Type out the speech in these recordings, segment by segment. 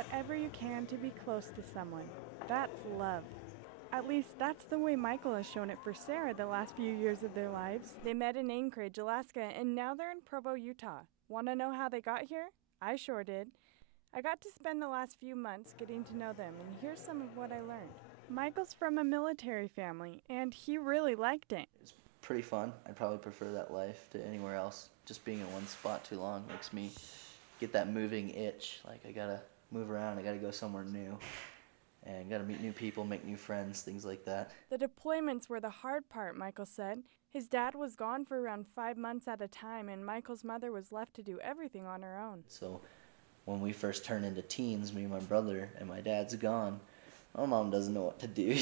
whatever you can to be close to someone. That's love. At least that's the way Michael has shown it for Sarah the last few years of their lives. They met in Anchorage, Alaska, and now they're in Provo, Utah. Want to know how they got here? I sure did. I got to spend the last few months getting to know them, and here's some of what I learned. Michael's from a military family, and he really liked it. It's pretty fun. I'd probably prefer that life to anywhere else. Just being in one spot too long makes me get that moving itch. Like, I gotta move around, I gotta go somewhere new. And gotta meet new people, make new friends, things like that. The deployments were the hard part, Michael said. His dad was gone for around 5 months at a time, and Michael's mother was left to do everything on her own. So when we first turned into teens, me and my brother, and my dad's gone, my mom doesn't know what to do.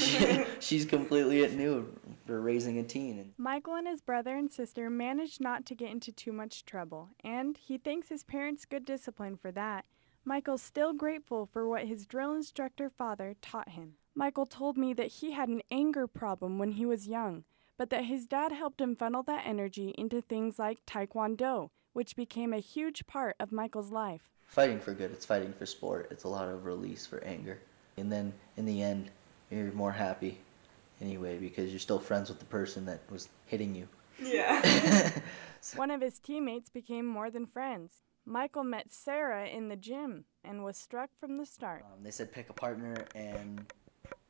She's completely new for raising a teen. Michael and his brother and sister managed not to get into too much trouble, and he thanks his parents' good discipline for that. Michael's still grateful for what his drill instructor father taught him. Michael told me that he had an anger problem when he was young, but that his dad helped him funnel that energy into things like Taekwondo, which became a huge part of Michael's life. Fighting for good, it's fighting for sport. It's a lot of release for anger. And then in the end, you're more happy anyway because you're still friends with the person that was hitting you. Yeah. One of his teammates became more than friends. Michael met Sarah in the gym and was struck from the start. They said pick a partner, and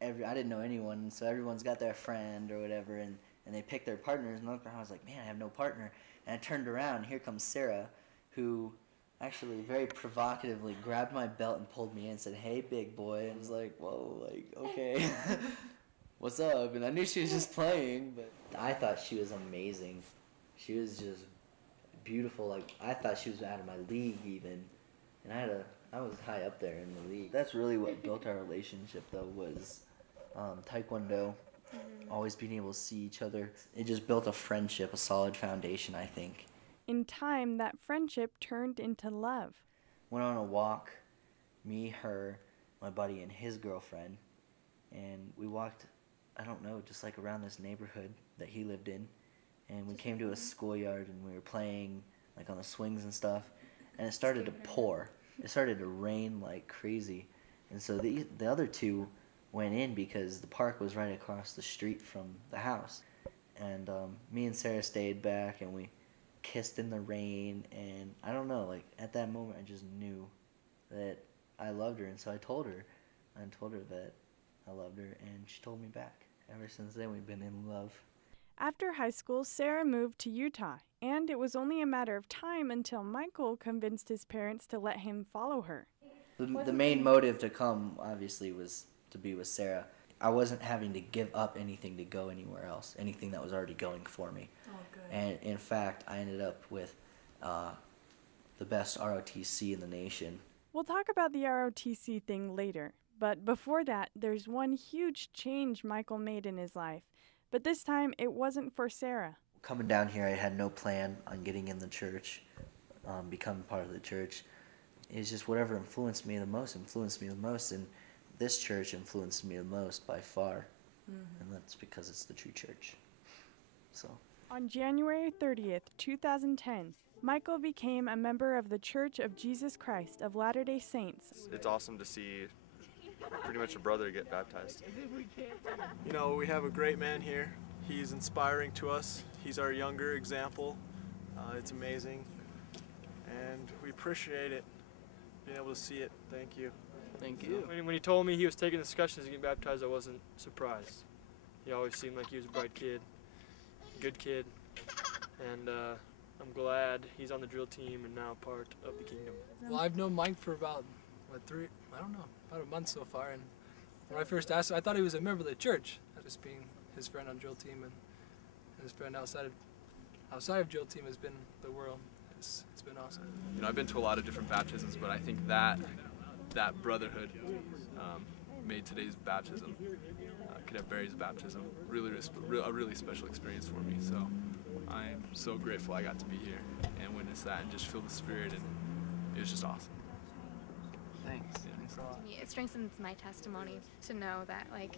I didn't know anyone, so everyone's got their friend or whatever, and they picked their partners, and I looked around, I was like, man, I have no partner. And I turned around, and here comes Sarah, who actually very provocatively grabbed my belt and pulled me in and said, hey, big boy. And I was like, whoa, like, okay, what's up? And I knew she was just playing, but I thought she was amazing. She was just beautiful. Like, I thought she was out of my league even, and I was high up there in the league. That's really what built our relationship, though, was Taekwondo. Always being able to see each other. It just built a friendship, a solid foundation, I think. In time, that friendship turned into love. Went on a walk, me, her, my buddy, and his girlfriend, and we walked, I don't know, just like around this neighborhood that he lived in, and we came to a schoolyard and we were playing like on the swings and stuff, and it started to pour. It started to rain like crazy, and so the other two went in because the park was right across the street from the house, and me and Sarah stayed back and we kissed in the rain, and I don't know, like at that moment I just knew that I loved her, and so I told her that I loved her, and she told me back. Ever since then we've been in love. After high school, Sarah moved to Utah, and it was only a matter of time until Michael convinced his parents to let him follow her. The main motive to come, obviously, was to be with Sarah. I wasn't having to give up anything to go anywhere else, anything that was already going for me. Oh, good. And in fact, I ended up with the best ROTC in the nation. We'll talk about the ROTC thing later, but before that, there's one huge change Michael made in his life. But this time, it wasn't for Sarah. Coming down here, I had no plan on getting in the church, becoming part of the church. It's just whatever influenced me the most, and this church influenced me the most by far, and that's because it's the true church. So. On January 30th, 2010, Michael became a member of the Church of Jesus Christ of Latter-day Saints. It's awesome to see pretty much a brother get baptized. You know, we have a great man here. He's inspiring to us. He's our younger example. It's amazing, and we appreciate it, being able to see it. Thank you. Thank you. When he told me he was taking discussions to get baptized, I wasn't surprised. He always seemed like he was a bright kid, good kid, and I'm glad he's on the drill team and now part of the kingdom. Well, I've known Mike for about, about a month so far, and when I first asked him, I thought he was a member of the church, just being his friend on drill team, and his friend outside of drill team has been the world. It's been awesome. You know, I've been to a lot of different baptisms, but I think that brotherhood made today's baptism, Cadet Barry's baptism, a really special experience for me. So I'm so grateful I got to be here and witness that and just feel the spirit, and it was just awesome. Thanks. To me, it strengthens my testimony to know that, like,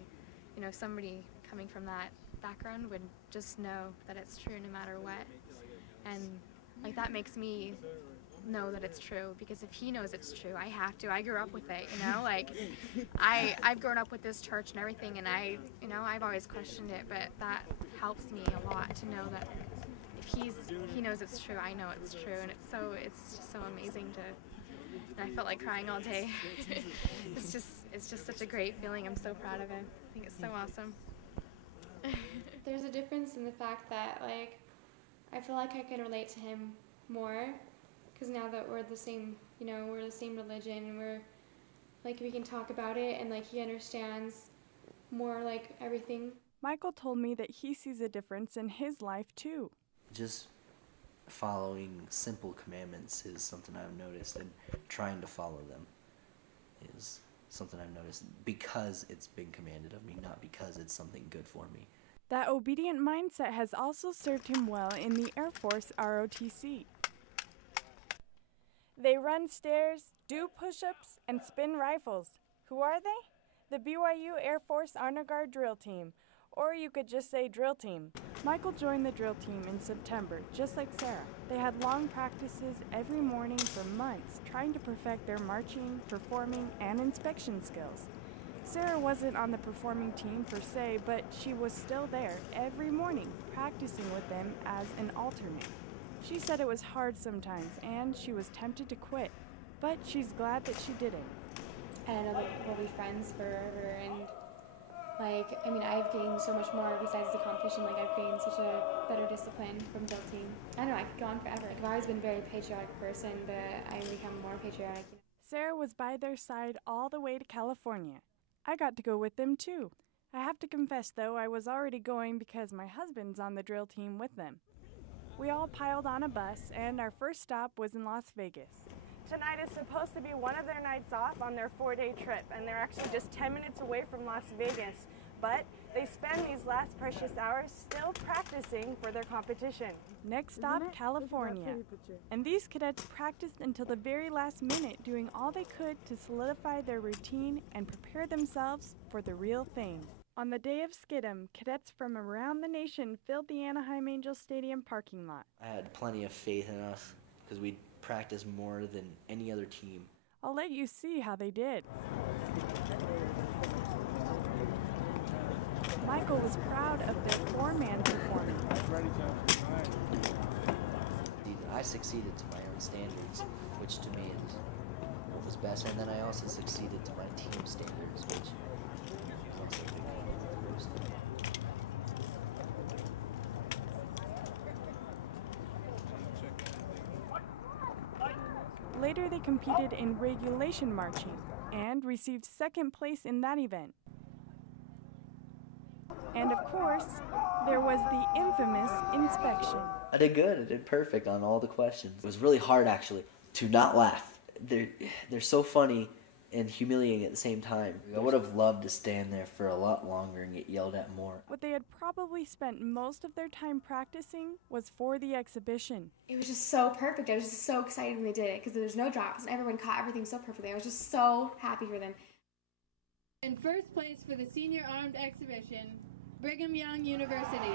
you know, somebody coming from that background would just know that it's true no matter what, and like that makes me know that it's true, because if he knows it's true, I have to. I grew up with it, you know, like I've grown up with this church and everything, and I've always questioned it, but that helps me a lot to know that if he knows it's true, I know it's true, and it's just so amazing and I felt like crying all day. It's just such a great feeling. I'm so proud of him. I think it's so awesome. There's a difference in the fact that, like, I feel like I can relate to him more, because now that we're the same, you know, we're the same religion, and we're, like, we can talk about it, and, like, he understands more, like, everything. Michael told me that he sees a difference in his life, too. Just following simple commandments is something I've noticed, and trying to follow them is something I've noticed because it's been commanded of me, not because it's something good for me. That obedient mindset has also served him well in the Air Force ROTC. They run stairs, do push-ups, and spin rifles. Who are they? The BYU Air Force Honor Guard Drill Team, or you could just say drill team. Michael joined the drill team in September, just like Sarah. They had long practices every morning for months, trying to perfect their marching, performing, and inspection skills. Sarah wasn't on the performing team per se, but she was still there every morning, practicing with them as an alternate. She said it was hard sometimes, and she was tempted to quit, but she's glad that she didn't. And I know that we'll be friends forever, and, like, I mean, I've gained so much more besides the competition. Like, I've gained such a better discipline from drill team. I don't know, I could go on forever. Like, I've always been a very patriotic person, but I've become more patriotic. Sarah was by their side all the way to California. I got to go with them too. I have to confess, though, I was already going because my husband's on the drill team with them. We all piled on a bus, and our first stop was in Las Vegas. Tonight is supposed to be one of their nights off on their 4-day trip, and they're actually just 10 minutes away from Las Vegas. But they spend these last precious hours still practicing for their competition. Next stop, California. And these cadets practiced until the very last minute, doing all they could to solidify their routine and prepare themselves for the real thing. On the day of Skidum, cadets from around the nation filled the Anaheim Angels Stadium parking lot. I had plenty of faith in us because we practiced more than any other team. I'll let you see how they did. Michael was proud of their four-man performance. I succeeded to my own standards, which to me was best, and then I also succeeded to my team standards, which was also Later, they competed in regulation marching and received second place in that event. And of course, there was the infamous inspection. I did good. I did perfect on all the questions. It was really hard, actually, to not laugh. They're so funny and humiliating at the same time. I would have loved to stand there for a lot longer and get yelled at more. What they had probably spent most of their time practicing was for the exhibition. It was just so perfect. I was just so excited when they did it, because there was no drops, and everyone caught everything so perfectly. I was just so happy for them. In first place for the Senior Armed Exhibition, Brigham Young University.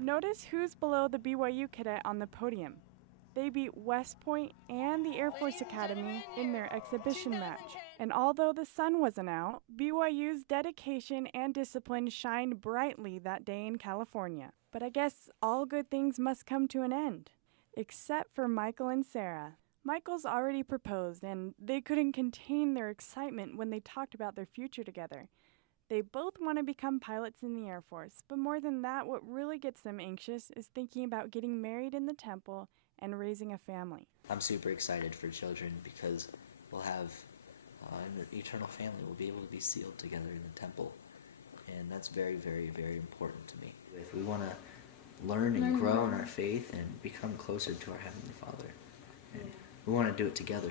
Notice who's below the BYU cadet on the podium. They beat West Point and the Air Force Academy in their exhibition match. And although the sun wasn't out, BYU's dedication and discipline shined brightly that day in California. But I guess all good things must come to an end, except for Michael and Sarah. Michael's already proposed, and they couldn't contain their excitement when they talked about their future together. They both want to become pilots in the Air Force, but more than that, what really gets them anxious is thinking about getting married in the temple and raising a family. I'm super excited for children because we'll have an eternal family. We'll be able to be sealed together in the temple, and that's very, very, very important to me. If we want to learn and grow in our faith and become closer to our Heavenly Father, and we want to do it together.